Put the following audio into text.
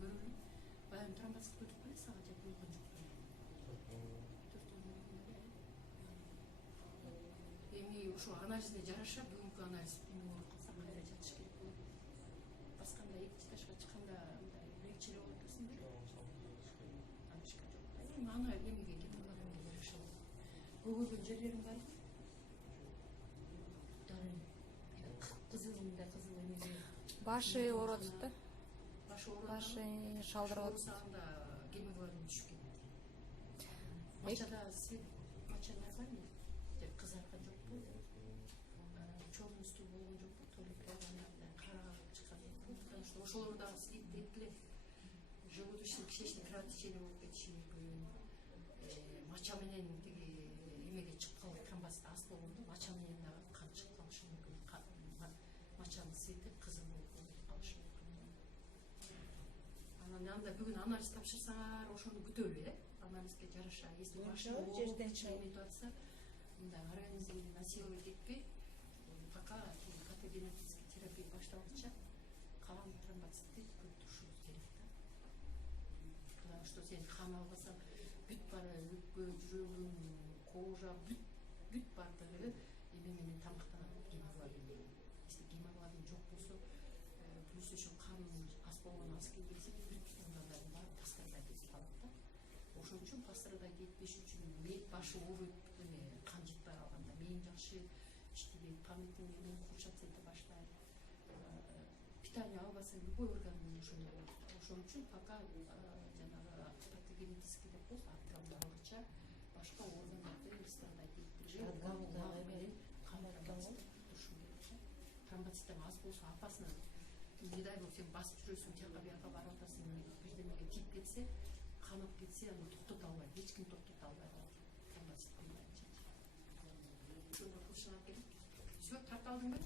көрөлүм. Баягы тромбоцит көрүп калды сага жеп болгон жок. Эми ошо анализине жараша бүгүнкү анализ эме кылсак кайра жатыш керек болот. Басканда экинчи этажга чыкканда мындай легчелеп атасыңдар. Анышка жок. Эми аны эмеге гемоглобинге жараша. Көгөргөн жерлериң барбы? Кызыл мындай кызыл эмеге Башы ооруп атат да. Башы шалдырып атат. Ошондо гемоглобин түшүп кетти. Мачада свет мачада барбы? Деп кызарган жокпу? Чорный стул болгон жокпу? Туалет болгондо кара чыккан жокпу? Потому что ошолор дагы сирип эле желудочный кишечный кровотечение болуп кетиши мүмкүн. Мача менен тиги эмеге чыгып калган тромбоцит аз болгондо мача менен дагы кан чыгып калышы мүмкүн. Мачанын свети кызыл болуп калышы мүмкүн. Анан анда бүгүн анализ тапшырсаңар, ошону күтөлү, анализге жараша. Если башка жерден чыгып атса, мындай организмди насиловать этпей, пока патогенетический терапия башталгыча калган тромбоцитти көтөрүшүбүз керек да. Потому что сен кан албасаң, бүт бара өкпө, жүрөгүң, кожа, бүт бардыгы эме менен тамактанат, гемоглобин менен. Если гемоглобин жок болсо, плюс еще кан аз болгон аз келсе, бүт органдардын баары пострадать этип калат да. Ошон үчүн пострадать этпеш үчүн башы ооруп, кан жетпей калганда мээң жакшы иштебейт, памятың менен курчатса эте баштайт. Питание албаса любой орган ошондой болот. Ошон үчүн пока жанагы патогенетический деп болсо, аткандагыча башка органдарды страдать этпей, тромбоциттен аз болсо опасно. Не дай бог сен басып жүрөсүң, жака бияка барып атасың, бирдемеге тип кетсе, канып кетсе, аны токтото албайт, эч ким токтото албайт. Тромбоцит болмайынча. Ошондо кылышыңар керек. Всё, тарта алдыңбы?